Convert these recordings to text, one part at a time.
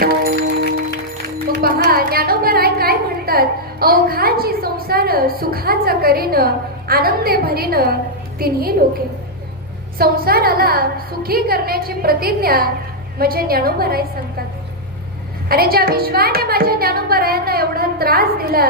मग पहा ज्ञानोबराय काय म्हणतात, अवघाची संसार सुखाचा करीन, आनंदे भरीन तिन्ही लोके. संसाराला सुखी करण्याची प्रतिज्ञा माझे ज्ञानोबराय सांगतात. अरे ज्या विश्वाने माझ्या ज्ञानोबरायांना एवढा त्रास दिला,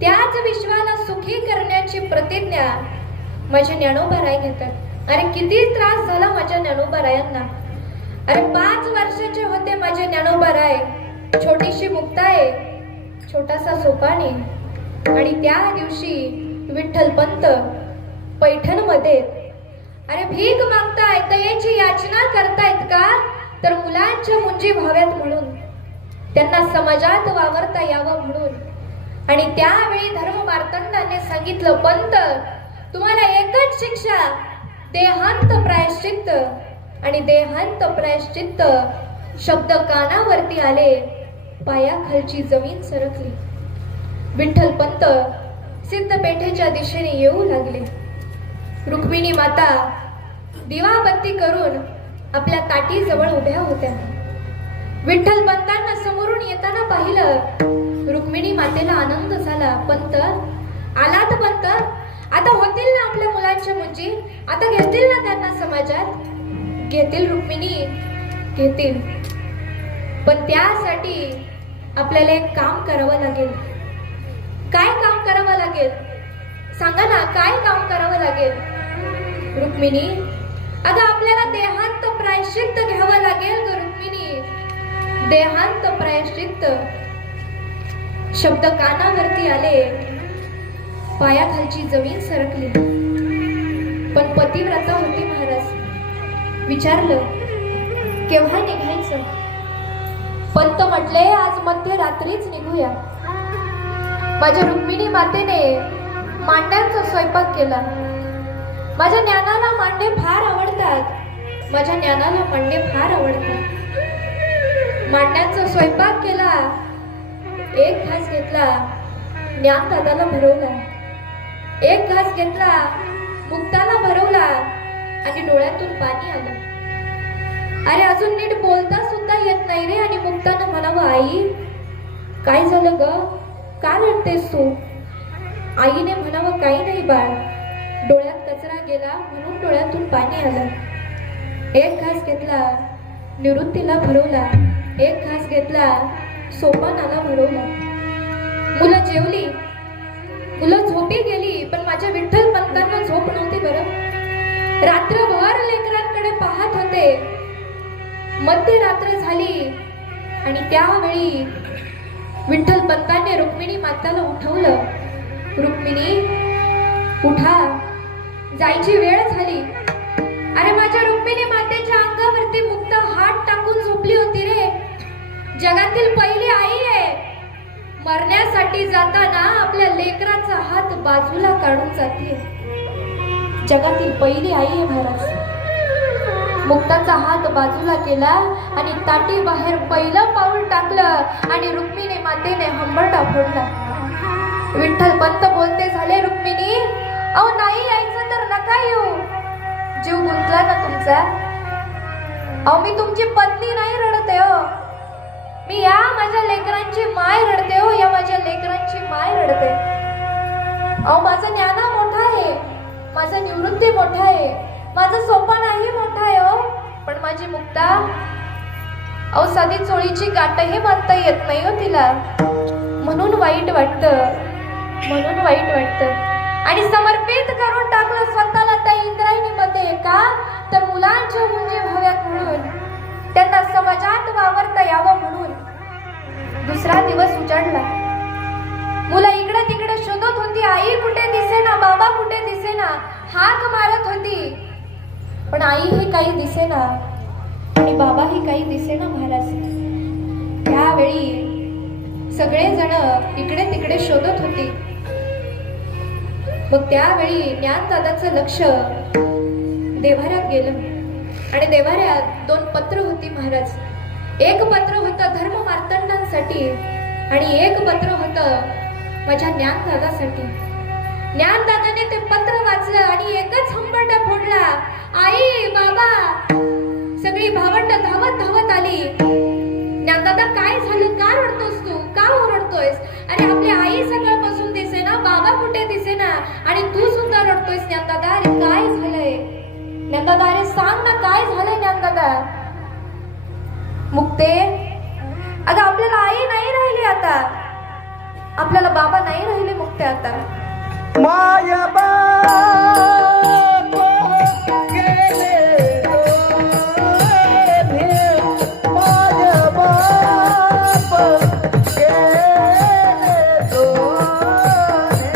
त्याच विश्वाला सुखी करण्याची प्रतिज्ञा माझे ज्ञानोबराय घेतात. अरे किती त्रास झाला माझ्या ज्ञानोबरायांना. अरे 5 वर्षाचे होते माझे ज्ञानोबराय, छोटीशी मुक्ताई, छोटासा सोपानी, आणि त्या दिवशी विठ्ठलपंत पैठणमध्ये अरे भीक मागतायत, दयेची याचना करतायत का, तर मुलांच्या मुंजी व्हाव्यात म्हणून, त्यांना समाजात वावरता यावं म्हणून. आणि त्यावेळी धर्म मार्तंडाने सांगितलं, पंत तुम्हाला एकच शिक्षा, देहांत प्रायश्चित्त. आणि देहांत प्रायश्चित्त शब्द कानावरती आले, पायाखालची जमीन सरकली. विठ्ठलपंत सिद्धपेठेच्या दिशेने येऊ लागले. रुक्मिणी माता दिवाबत्ती करून आपल्या ताटीजवळ उभ्या होत्या. विठ्ठलपंतांना समोरून येताना पाहिलं. रुक्मिणी मातेला आनंद झाला. पंत आलात पंत, आता होतील ना आपल्या मुलांच्या मुंजी, आता घेतील ना त्यांना समाजात. घेतील रुक्मिणी, घेतील, पण त्यासाठी आपल्याला एक काम करावं लागेल. काय काम करावं लागेल सांगा ना, काय काम करावं लागेल. रुक्मिणी अगं आपल्याला देहांत प्रायश्चित्त घ्यावं लागेल ग रुक्मिणी, देहांत प्रायश्चित्त. शब्द कानावरती आले, पायाखालची जमीन सरकली. पण पतिव्रता होती महाराज. विचारलं केव्हा निघायचं. पंत म्हटले आज मध्यरात्रीच निघूया. माझ्या रुक्मिणी मातेने मांड्यांचा स्वयंपाक केला. माझ्या ज्ञानाला मांडे फार आवडतात, माझ्या ज्ञानाला मांडे फार आवडतात. मांड्यांचा स्वयंपाक केला, एक घास घेतला, ज्ञान दादाला भरवला. एक घास घेतला, मुक्ताला भरवला, आणि डोळ्यातून पाणी आलं. अरे अजून नीट बोलता सुद्धा येत नाही रे. आणि मुक्तानं म्हणावं, आई काय झालं ग, का रडतेस तू. आईने म्हणावं, काही नाही बाळ, डोळ्यात कचरा गेला म्हणून डोळ्यातून पाणी आलं. एक घास घेतला, निवृत्तीला भरवला. एक घास घेतला, सोपानाला भरवला. मुलं जेवली, मुलं झोपी गेली, पण माझ्या विठ्ठलपंतांना झोप नव्हती बरं. रात्रभर लेकरांकडे पाहत होते. मध्यरात्र झाली आणि त्यावेळी विठ्ठलपंतांनी रुक्मिणी माताला उठवलं. रुक्मिणी उठा, जायची वेळ झाली. अरे माझ्या रुक्मिणी मातेच्या अंगावरती मुक्त हात टाकून झोपली होती रे. जगातील पहिली आई आहे. मरण्यासाठी जाताना आपल्या लेकराचा हात बाजूला काढून जाते. जगातील पहिली आई आहे महाराज. मुक्ताचा हात बाजूला केला आणि ताटी बाहेर पहिलं पाऊल टाकलं आणि रुक्मिणी मातेने हंबरडा फोडला. विठ्ठलपंत बोलते झाले, रुक्मिणी अहो नाही यायचं तर नका येऊ. जीव गुंतला ना तुमचा. अहो मी तुमची पत्नी नाही रडते हो, मी या माझ्या लेकरांची माय रडते हो, या माझ्या लेकरांची माय रडते. अहो माझा ज्ञाना मोठा आहे, माझा निवृत्ती मोठा आहे, माझा सोपानाही मोठा आहे हो, पण माझी मुक्ता अहो साधी चोळीची गाठही बांधता येत नाही हो तिला. म्हणून वाईट वाटतं, म्हणून वाईट वाटतं. आणि समर्पित करून टाकलं स्वतःला त्या इंद्रायणीमध्ये. का तर मुलांच्या मुंजी व्हाव्यात म्हणून, त्यांना समाजात वावरता यावं म्हणून. दुसरा दिवस उजाडला. मुलं इकडे तिकडे शोधत होती, आई कुठे दिसेना, बाबा कुठे दिसेना, हाक मारत होती, पण आई ही काही दिसेना आणि बाबा ही काही दिसेना महाराज. त्यावेळी सगळेजण इकडे तिकडे शोधत होती. मग त्यावेळी ज्ञानदादाचं लक्ष देव्हाऱ्यात गेलं आणि देव्हाऱ्यात 2 पत्र होती महाराज. एक पत्र होतं धर्म मार्तंडांसाठी आणि एक पत्र होतं माझ्या ज्ञानदादासाठी. ज्ञानदादाने ते पत्र वाचलं आणि एकच हंबरडा फोडला, आई बाबा. सगळी भावंड धावत धावत आली. आणि तू सुद्धा रडतोयस ज्ञानदादा. अरे काय झालंय ज्ञानदादा? अरे सांग ना काय झालंय ज्ञानदादा? मुक्ते, अगं आपल्याला आई नाही राहिली आता, आपल्याला बाबा नाही राहिले मुक्ते आता. माया बाप गेले दोन्ही, माया बाप गेले दोन्ही,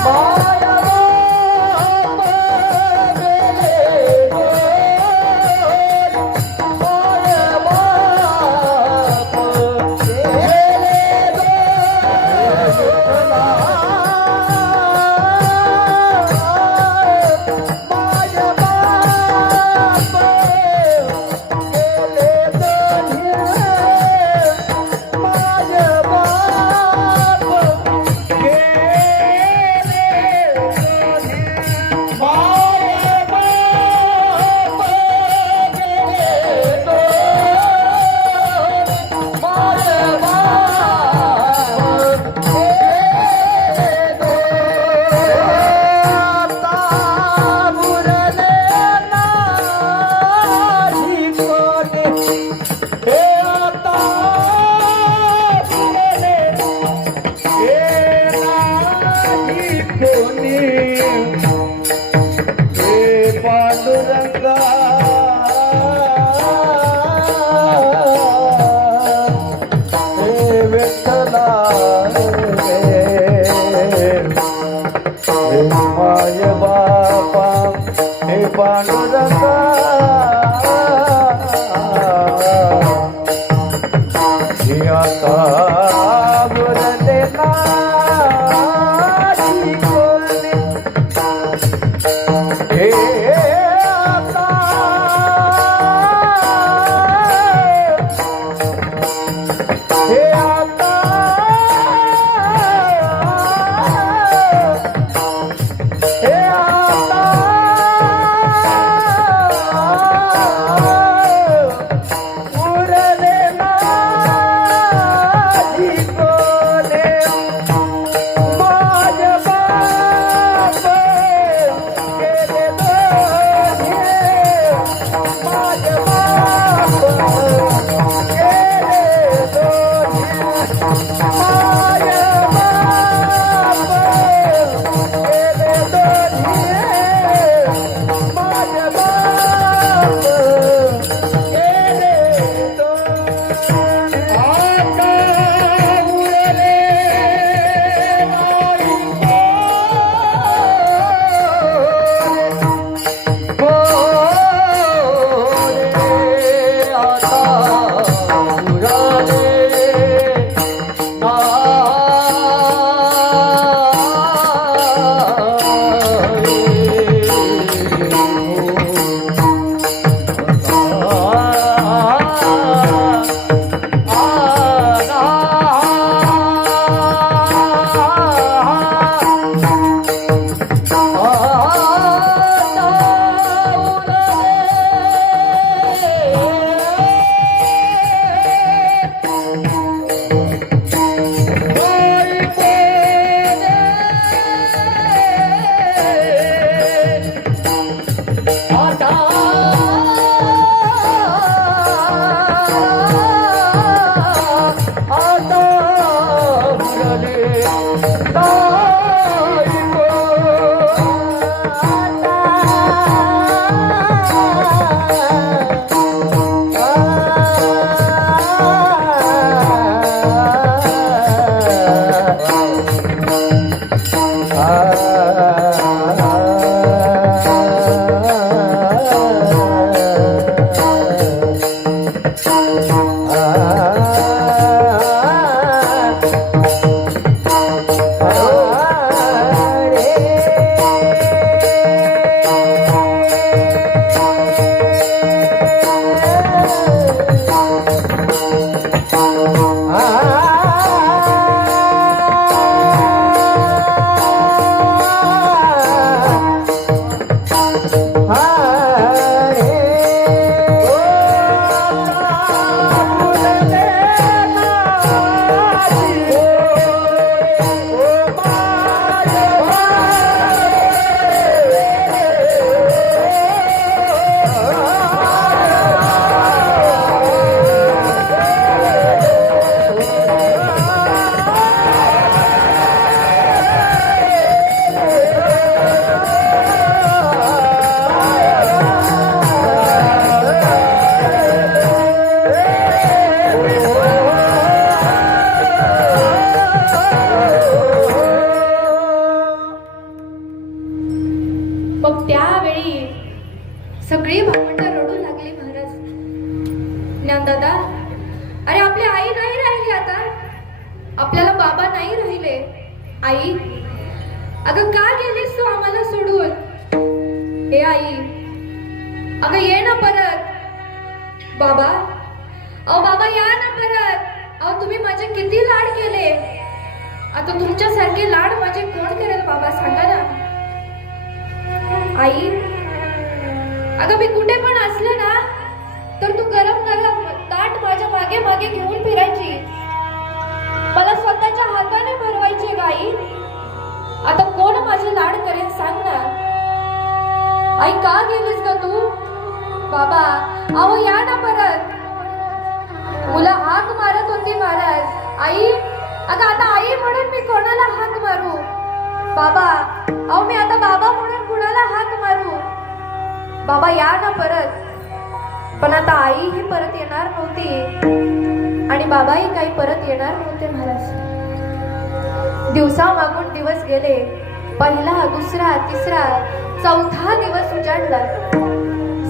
माया बाप गेले दोन्ही, माया बाप गेले पांडुरंगा हे विठ्ठला हे माय बापा हे पांडुरंगा हे आता बुरले नाही बोलले हे आता हे आता हे आता उरले नाही कोणे माझ बाप गेले दोन्ही, माझ बाप गेले दोन्ही, माझ बाप गेले दोन्ही, माझ बाप गेले दोन्ही. आता उरले आपल्याला बाबा नाही राहिले. आई, अगं का गेलीस तू आम्हाला सोडून? हे आई, अगं ये ना परत. बाबा, अहो बाबा या ना परत. अहो तुम्ही माझे किती लाड केले. आता तुमच्यासारखे लाड माझे कोण करेल बाबा, सांगा ना. आई, अगं मी कुठे पण असले ना तर तू गरम गरम ताट माझ्या मागे मागे घेऊन फिरायची. मला स्वतःच्या हाताने भरवायचे गाई. आता कोण माझे लाड करेल सांग ना. आई का गेलीस ग तू? बाबा, अहो या ना परत. मुलं हाक मारत होती महाराज. आई, अगं आता आई म्हणून मी कोणाला हाक मारू? बाबा, अहो मी आता बाबा म्हणून कुणाला हाक मारू? बाबा या ना परत. पण आता आई ही परत येणार नव्हती आणि बाबाही काही परत येणार नव्हते महाराज. दिवसा मागून दिवस गेले. पहिला, दुसरा, तिसरा, चौथा दिवस उजाडला.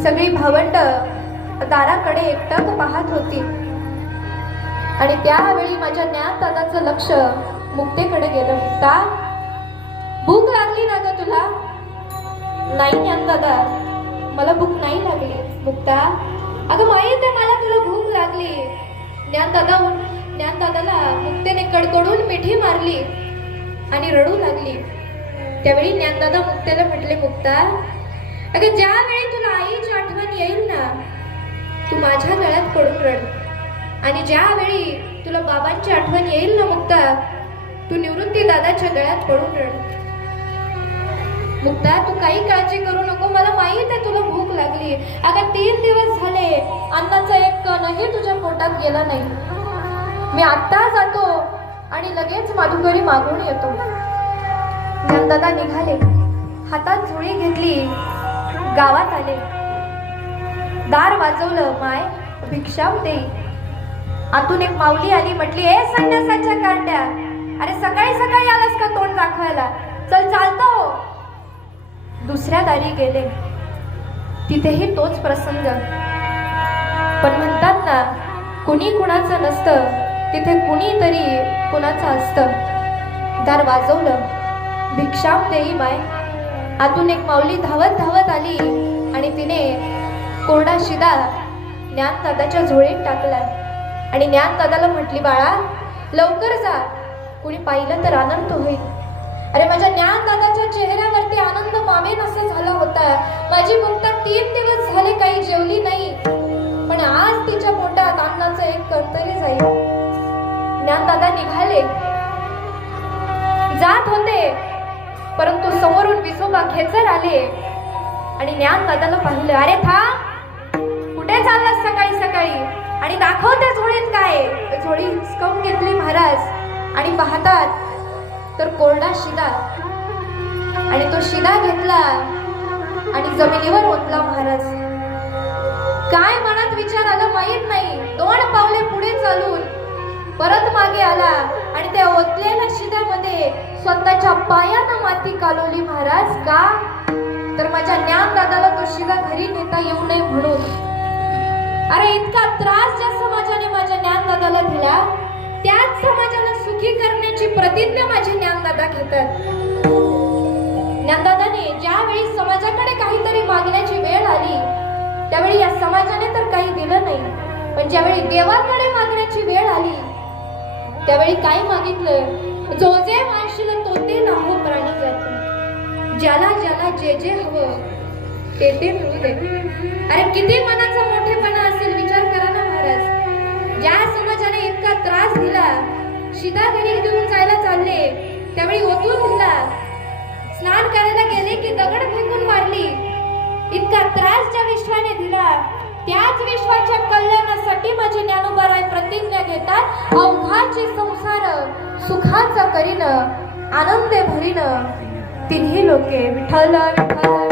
सगळी भावंड दाराकडे एकटक पाहत होती आणि त्यावेळी माझ्या ज्ञानदादाचं लक्ष मुक्तेकडे गेलं. मुक्ता, भूक लागली ना ग तुला? नाही ज्ञानदादा, मला भूक नाही लागली. मुक्ता, अगं माहित आहे मला तुला भूक लागली. ज्ञानदादाला मुक्तेने कडकडून मिठी मारली आणि रडू लागली. त्यावेळी ज्ञानदादा मुक्तेला म्हटले, मुक्ता, अगं ज्यावेळी तुला आईची आठवण येईल ना तू माझ्या गळ्यात पडून रड. आणि ज्यावेळी तुला बाबांची आठवण येईल ना मुक्ता तू निवृत्ती दादाच्या गळ्यात पडून रड. मुक्ता, तू काही काळजी करू नको. मला माहित आहे तुला भूक लागली. अगं 3 दिवस झाले अन्नाचा एक कणही तुझ्या पोटात गेला नाही. मी आत्ता जातो आणि लगेच माधुकरी मागून येतो. ज्ञानदादा निघाले. हातात झोळी घेतली. गावात आले. दार वाजवलं. माय, भिक्षा देई. आतून एक माऊली आली. म्हटली, ए संन्यासाच्या कांड्या, अरे सकाळी सकाळी आलास का तोंड दाखवायला? चल चालतो. दुसऱ्या दारी गेले. तिथेही तोच प्रसंग. पण म्हणतात ना, कुणी कुणाचं नसतं, तिथे कुणीतरी कुणाचं असतं. दार वाजवलं. भिक्षाम देई माय. आतून एक माऊली धावत धावत आली आणि तिने कोरडा शिदा ज्ञानदादाच्या झोळीत टाकला आणि ज्ञानदादाला म्हटली, बाळा लवकर जा, कुणी पाहिलं तर आनंद होईल. अरे माझ्या ज्ञानदादाच्या चेहऱ्यावरती आनंद मावेन असं झाला होता. माझी मुक्ता 3 दिवस झाले काही जेवली नाही, पण आज तिच्या पोटात अन्नाचं एक कण तरी जाईल. ज्ञानदादा निघाले. जात होते, परंतु समोरून विसोबा खेचर आले आणि ज्ञानदादाला पाहिलं. अरे थांब, कुठे चाललास सकाळी सकाळी? आणि दाखवते झोळीत काय. झोळी हिसकावून घेतली महाराज आणि पाहतात तर कोरडा शिदा. आणि तो शिदा घेतला आणि जमिनीवर ओतला महाराज. काय मनात विचार आला माहित नाही. 2 पावले पुढे चालून परत मागे आला आणि त्या ओतलेल्या शिद्यामध्ये स्वतःच्या पायानं माती कालवली महाराज. का तर माझ्या ज्ञानदादाला तो शिदा घरी नेता येऊ नये म्हणून. अरे इतका त्रास ज्या समाजाने माझ्या ज्ञानदादाला दिला त्याच समाजाला सुखी करण्याची प्रतिज्ञा माझे ज्ञानदादा घेतात. ज्ञानदादाने ज्यावेळी समाजाकडे काहीतरी मागण्याची वेळ आली त्यावेळी या समाजाने तर काही दिलं नाही, पण ज्यावेळी देवाकडे मागण्याची वेळ आली त्यावेळी काय मागितलं? जो जे मानशील तो ते नाहो प्राणी जात, ज्याला ज्याला जे जे हवं ते ते मिळू दे. अरे किती मनाचा मोठेपणा असेल विचार करा ना महाराज. ज्या समाजाने इतका त्रास दिला, शिदा घरी घेऊन जायला चालले त्यावेळी ओतून दिला, स्नान करायला गेले की दगड फेकून मारली, इतका त्रास ज्या विश्वाने दिला त्याच विश्वाच्या कल्याणासाठी माझे ज्ञानोबाराय प्रतिज्ञा घेतात. अवघाचे संसार सुखाचा करीन, आनंदे भरीन, तिन्ही लोके विठ्ठल विठ्ठल.